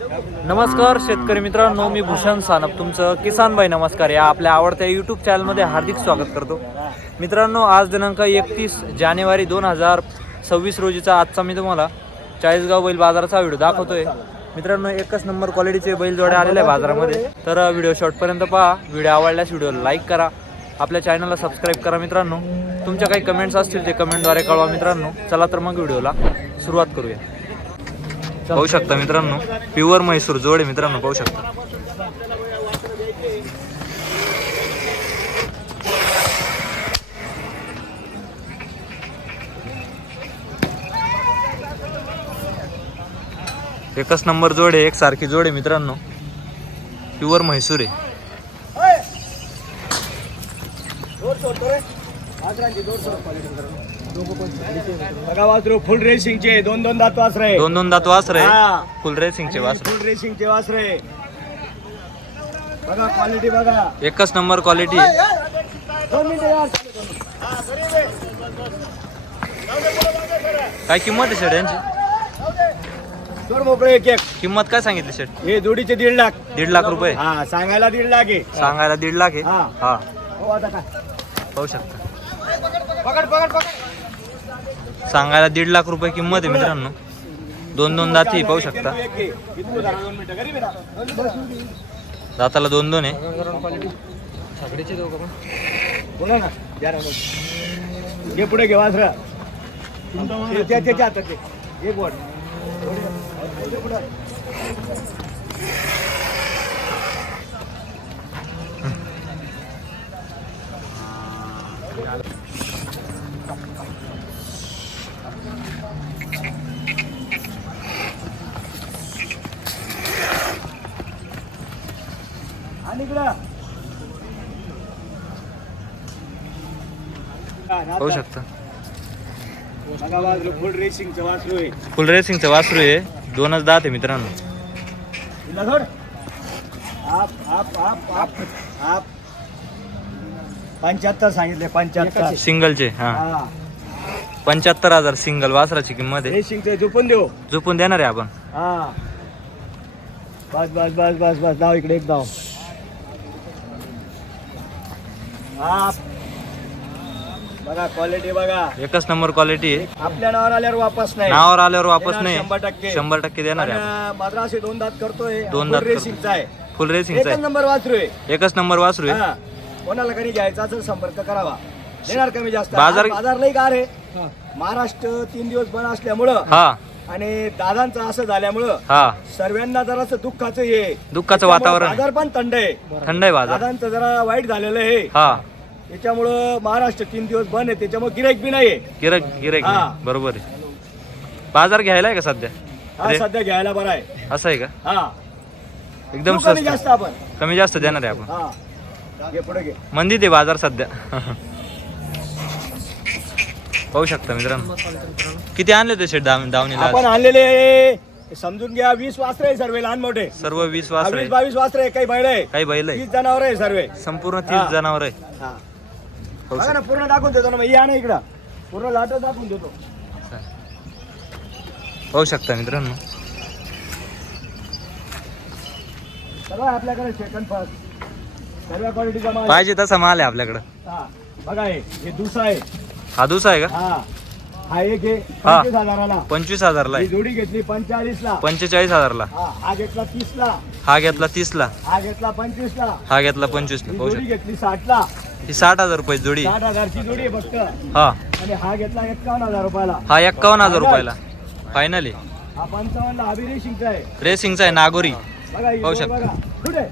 नमस्कार शेतकरी मित्रांनो, मी भूषण सानप तुमचं किसान भाई नमस्कार या आपल्या आवडत्या यूट्यूब चॅनलमध्ये हार्दिक स्वागत करतो. मित्रांनो, आज दिनांक 31 जानेवारी 2026 रोजीचा आजचा मी तुम्हाला चाळीसगाव बैल बाजाराचा व्हिडिओ दाखवतोय. मित्रांनो, एकच नंबर क्वालिटीचे बैल जोड्या आलेले आहे बाजारामध्ये. तर व्हिडिओ शॉर्टपर्यंत पहा. व्हिडिओ आवडल्यास व्हिडिओला लाईक करा, आपल्या चॅनलला सबस्क्राईब करा. मित्रांनो, तुमच्या काही कमेंट्स असतील ते कमेंटद्वारे कळवा. मित्रांनो, चला तर मग व्हिडिओला सुरुवात करूया. पाहू शकता मित्रांनो, प्युअर म्हैसूर जोड आहे. मित्रांनो पाहू शकता. एकच नंबर जोड आहे, एक सारखी जोड आहे. मित्रांनो, प्युअर म्हैसूर आहे. बघा वासरू फुल रेसिंगचे दोन दात वासरे, दोन दात वासरे, फुल रेसिंगचे वासरे, फुल रेसिंगचे वासरे. बघा क्वालिटी बघा, एकच नंबर क्वालिटी आहे. 2 मिनिटं यार. काय किंमत आहे शेट यांची? सोड मोकळे एक एक. किंमत काय सांगितली शेट? हे जोडीचे 1.5 लाख. 1.5 लाख रुपये. हा, सांगायला 1.5 लाख आहे. सांगायला 1.5 लाख आहे. हा. हा, हो आता काय पाहू शकता. पकड पकड पकड. सांगायला 1.5 लाख रुपये किंमत आहे. मित्रांनो, दोन दाती पाहू शकता. दाताला दोन आहे. हे पुढे घे वासरा. त्याच्या हातात दे. एक बोट. पाहू शकता. फुल रेसिंगचं वासरू आहे. फुल रेसिंगचं वासरू आहे. दोनच दात आहे. मित्रांनो, आप आप आप आप आप 75 सांगितले. 75 सिंगलचे. हा, 75,000 सिंगल वासराची किंमत आहे. रेसिंगचे झोपून देऊ. झोपून देणार आहे आपण. हा, बस बस बस बस बस. धाव इकडे एक धाव. हा, बघा क्वालिटी बघा, एकच नंबर क्वालिटी आहे. आपल्या नावावर आल्यावर वापस नाही. नावावर आल्यावर वापस नाही. 100% 100% देणार आहे आपण. मद्रासी 2 दात करतोय. दोन दात रेसिंगचा आहे. फुल रेसिंगचा एकच आहे. नंबर वासरू आहे. एकच नंबर वासरू आहे. हा, कोणाला कधी घ्यायचा असेल संपर्क करावा. देणार कमी जास्त. बाजार- बाजार लई गार आहे. महाराष्ट्र 3 दिवस बंद असल्यामुळं हा आणि दादांचं असं झाल्यामुळं हा, सर्वांना जरासं दुःखाचं हे दुःखाचं त्याच्यामुळं वातावरण. बाजार पण थंड आहे. थंड आहे बाजार. दादांचं जरा वाईट झालेलं आहे. हा, त्याच्यामुळं महाराष्ट्र 3 दिवस बंद आहे. त्याच्यामुळे गिराईक बी नाहीये. गिराईक हा. नाही. बरोबर आहे. बाजार घ्यायला आहे का सध्या? हा, सध्या घ्यायला बरा आहे. असं आहे का? हा, एकदम देऊ कमी स्वस्त. जास्त आपण. कमी जास्त देणार आहे आपण. हा, घे पुढे घे. मंदीत आहे बाजार सध्या. पाहू शकता मित्रांनो, किती आणले ते शेट दावणीला? आपण आणलेले समजून घ्या 20 वासरे आहे सर्व, लहान मोठे. सर्व 20 वासरे. 22 वासरे आहे. काही बैल आहे, काही बैल आहे. 30 जनावर आहे सर्व. संपूर्ण हा. 30 जनावर आहे. हा, पाहू बघा शकता. ना, पूर्ण दाखवून देतो ना. मग या ना इकडं, पूर्ण लाट दाखवून देतो. पाहू शकता मित्रांनो. सगळं आपल्याकडे सेकंड फर्स्ट सर्व क्वालिटीचा माल. पाहिजे तसा माल आहे आपल्याकडं. हा, बघा हे दुसरा आहे. हा दुसरा आहे का? हा एक आहे हा. 25,000ला. 25,000ला ही आहे. जोडी घेतली 45ला. 45,000ला. हा घेतला 30ला. हा घेतला 30ला. हा घेतला 25ला. हा घेतला 25ला. ही पाहू जोडी शकता. घेतली 60ला. ही 60,000 रुपये जोडी. 60,000ची जोडी आहे फक्त. हा, आणि हा घेतला 51,000 रुपयाला. हा 51,000 रुपयाला फायनली. हा 55ला हा बी रेसिंगचा आहे. रेसिंगचा आहे, नागोरी. बघा ही पाहू जोड शकता. बघा. पुढे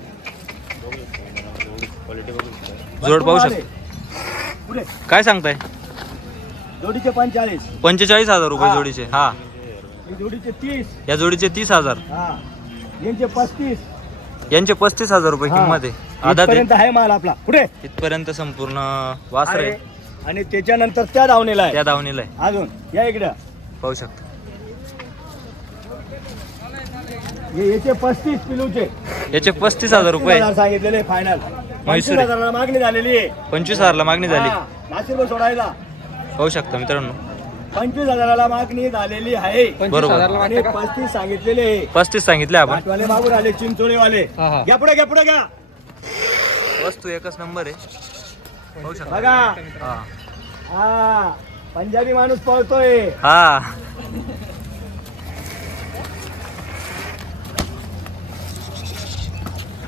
जोड पाहू शकता. पुढे काय सांगताय? जोडीचे 45. 45,000 रुपये हा. जोडीचे. हा, ही जोडीचे 30. या जोडीचे 30,000. हा, यांचे 35. यांचे 35,000 रुपये हा. किंमत आहे. आधा इथपर्यंत आहे माल आपला. पुढे इथपर्यंत संपूर्ण वासर आहे. आहे. आणि त्याच्यानंतर त्या धावणीला आहे. त्या दावणीला आहे. अजून या इकडं पाहू शकता. याचे 35 किलोचे. याचे 35,000 रुपये 35,000 सांगितलेले फायनल. म्हैसूर. 25,000 मागणी झालेली आहे. 25,000 ला मागणी झाली. नाशिक सोडायला. पाहू शकता मित्रांनो, 25,000ला मागणी झालेली आहे. बरोबर. आणि 35 सांगितलेले आहे. 35 सांगितले आपण. पाटवाले मागून आले, चिंचोळेवाले. घ्या पुढे, घ्या पुढे, घ्या. वस्तू एकच नंबर आहे, पाहू शकता. बघा हा हा, पंजाबी माणूस पळतोय. हा.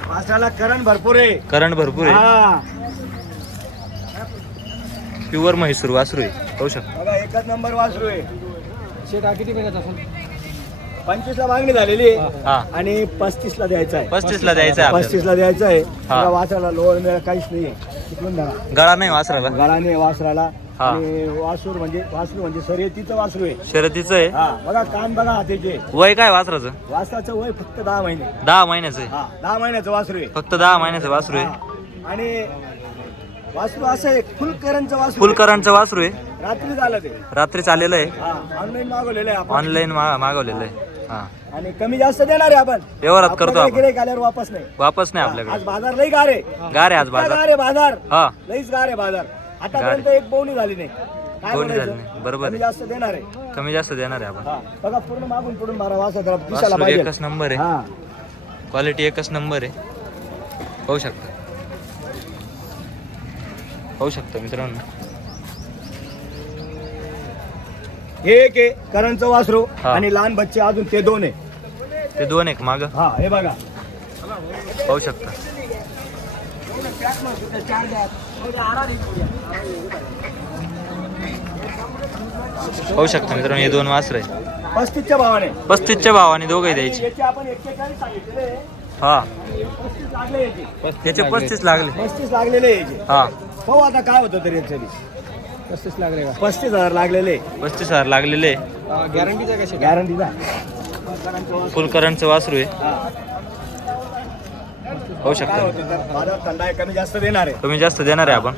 वासराला करण भरपूर आहे. करंट भरपूर आहे. हा प्युअर म्हैसूर वासरू आहे, पाहू शकता. बघा एकच नंबर वासरू आहे. शेटा किती महिन्यात असेल? 25 ला मागणी झालेली आहे हा आणि 35 ला द्यायचा आहे. 35 ला द्यायचं आहे 35 ला द्यायचा आहे. हा. बघा, वासराला लोळ मिळ काहीच नाहीये. तिकडून धरा. आपल्याला. गळा नाही वासराला. गळाने वासराला. हा. आणि वासरू म्हणजे शर्यतीचं वासरू आहे. शर्यतीचं आहे. हा बघा, कान बघा हाताचे. वय काय वासराचं? वासराचं वय फक्त 10 महिने. 10 महिन्याचं आहे. हा 10 महिन्याचं वासरू आहे. फक्त 10 महिन्याचं वासरू आहे. हा. आणि वासरू असं आहे, फुल करंटचं वासरू फुल आहे. करंटचं वासरू आहे. रात्री झालं ते. रात्री चाललेलं आहे. हा ऑनलाईन मागवलेलं आहे आपण. ऑनलाईन मागवलेलं आहे. हा आणि कमी जास्त देणार आहे आपण. व्यवहारात करतो आपण. गिऱ्हाईक आल्यावर वापस नाही. वापस नाही आज आपल्याकडे. बाजार लई गार आहे. गार आहे आज इतका बाजार. गार आहे बाजार. हा लईच गार आहे बाजार. आतापर्यंत एक बोवणी झाली नाही. काय बोवणी बोलायचं? झाली नाही. बरोबर कमी आहे. जास्त देणार आहे. कमी जास्त देणार आहे आपण. हा बघा, पूर्ण मागून पुढून मारा वासा जरा दिसायला वासरू पाहिजे. एकच नंबर आहे. हा क्वालिटी एकच नंबर आहे, पाहू शकता. पाहू शकता मित्रांनो. हे एक आहे करंटचं वासरू. हा. आणि लहान बच्चे अजून ते 2 आहे. ते 2 एक माग, हा हे बघा. पाहू शकता. पाहू शकता मित्रांनो, हे 2 वासर आहे. 35च्या भावाने. 35च्या भावाने दोघे द्यायचे. याचे आपण 41 सांगितलेले. हा 35 लागले याचे. त्याचे 35 लागले. 35 लागलेले याचे. हा पाहू आता काय होतं तरी याचे. 35 लागले का? 35,000 लागलेले. 35,000 लागलेले. गॅरंटीचा का शेटा? गॅरंटीचा. फुल करंटचं वासरू आहे, हा. पाहू काय शकता. होतं तर बाजार थंड आहे, कमी जास्त देणार आहे. कमी जास्त देणार आहे आपण.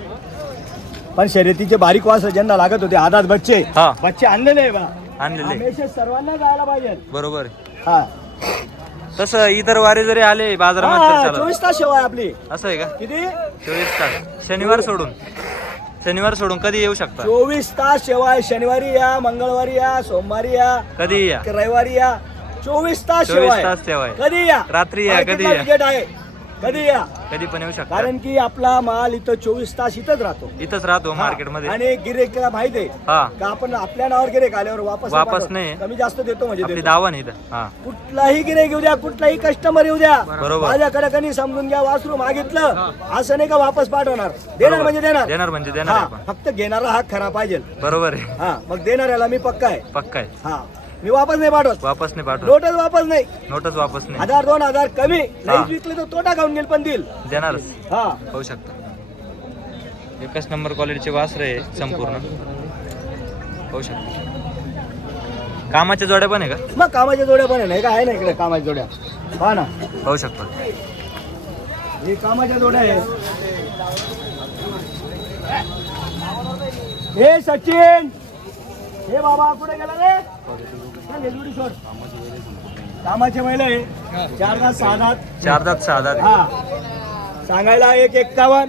पण शर्यतीचे बारीक वास ज्यांना लागत होते आधात बच्चे. हा बच्चे आणलेले आहे बा. आणलेले. हमेशा सर्वांना जायला पाहिजे. बरोबर आहे. हा तसं इतर वारे जरी आले बाजारामध्ये तर चालेल. 24 तास सेवा आहे आपली. असं आहे का? किती? 24 तास. शनिवार सोडून कधी येऊ शकता. 24 तास सेवा आहे. शनिवारी या, मंगळवारी या, सोमवारी या, कधी या. रविवारी या. 24 तास सेवा 24 आहे. तास सेवा आहे. कधी या, रात्री या, कधी मार्केटला या. विकेट आहे. कधी या. कधी पण येऊ शकता. कारण की आपला माल इथं 24 तास इथंच राहतो. इथंच राहतो मार्केटमध्ये. आणि गिरेकला माहित आहे हा का आपण आपल्या नावावर गिरेक आल्यावर वापस वापस पाठवतो. नाही. कमी जास्त देतो म्हणजे आपली देतो. दावा नाही इथं. हा कुठलाही गिरेक येऊ द्या, कुठलाही कस्टमर येऊ द्या, बरोबर. माझ्याकडे कधी समजून घ्या. वासरू मागितलं असं नाही का वापस पाठवणार. देणार म्हणजे देणार. देणार म्हणजे देणार आहे हा, आपण. फक्त घेणारा हा खरा पाहिजे. बरोबर आहे. हा मग देणाऱ्याला मी पक्का आहे. पक्का आहे. हा मी वापस नाही पाठवत. वापस नाही पाठवत. नोटच वापस नाही. नोटच वापस नाही. 1000-2000 कमी हा. नाही विकले तर तोटा खाऊन गेल पण देईल. देणारच. हा पाहू शकता. एकच नंबर क्वालिटीचे वासर आहे संपूर्ण, पाहू शकता. कामाच्या जोड्या पण आहे का? मग कामाच्या जोड्या पण आहे ना. हे काय आहे ना इकडे कामाच्या जोड्या. पहा ना, पाहू शकता. हे कामाच्या जोड्या आहे. हे सचिन, हे बाबा कुठे गेला रे? चल, हे जोडी सोड. कामाचे महिला आहे. 4 दात 6 दात. 4 दात 6 दात. हा सांगायला 151.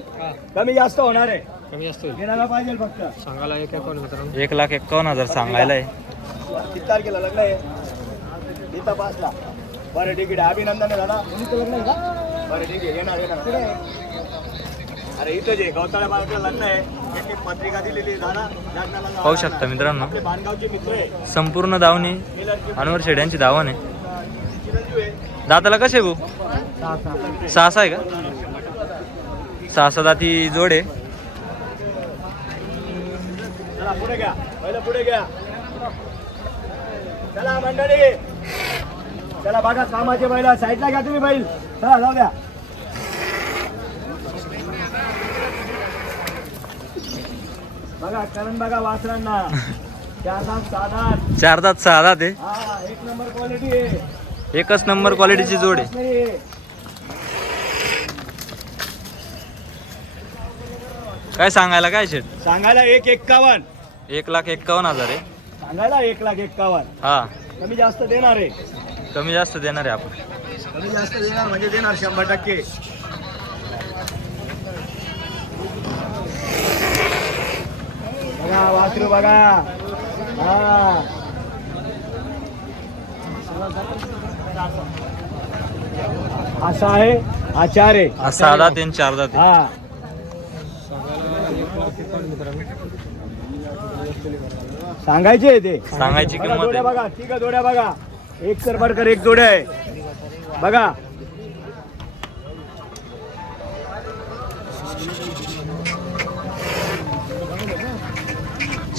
कमी जास्त होणार आहे. कमी जास्त होईल. घेणारा पाहिजे फक्त. सांगायला एक अकाउंट मित्रांनो. 1,51,000 सांगायला आहे. किती तारखेला लग्न आहे? इथं 5 ला. बरं ठीक आहे. अभिनंदन आहे दादा. मुलीचं लग्न आहे का? बरं ठीक आहे. येणार कुठे आहे? अरे इथं जे गवताळ्या बाळाचं लग्न आहे. एक पत्रिका दिलेली दादा. लग्नाला पाहू शकता मित्रांनो, आपले बांधगावचे मित्र आहे. संपूर्ण दावणी अनवर शेड्यांची दावण आहे. चिरंजीव आहे. दाताला कसे भाऊ? 6 आहे का? 6 दाती जोड आहे. चला पुढे घ्या. पहिलं पुढे घ्या. चला मंडळी, चला बघा कामाचे बैल. साईडला घ्या तुम्ही बैल. चला जाऊ द्या. बघा करण बघा वासरांना. 4 दात 6 दात. 4 दात 6 दात आहे. हा एक नंबर क्वालिटी आहे. एकच नंबर क्वालिटीची जोड आहे. नाही. काय सांगायला काय शेट? सांगायला 151. 1,51,000 आहे. सांगायला 1,51,000. हा कमी जास्त देणार आहे. कमी जास्त देणार आहे आपण. कमी जास्त देणार म्हणजे देणार 100%. बघा वासरू बघा. हा असा आहे हा 4 आहे हा 6 दात आहे आणि 4 दात आहे. हा सांगायचे आहे ते सांगायची बघा, किंमत जोड्या आहे. बघा ठीक आहे जोड्या बघा एक तर बडकर एक जोड्या आहे बघा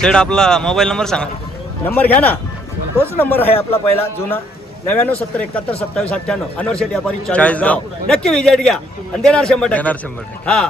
शेठ आपला मोबाईल नंबर सांगा. नंबर घ्या ना तोच नंबर आहे आपला पहिला जुना 9970712798 अनवर शेठ व्यापारी 40 चाळीसगाव. गाव. नक्की विजिट घ्या आणि देणार 100% देणार 100%. हा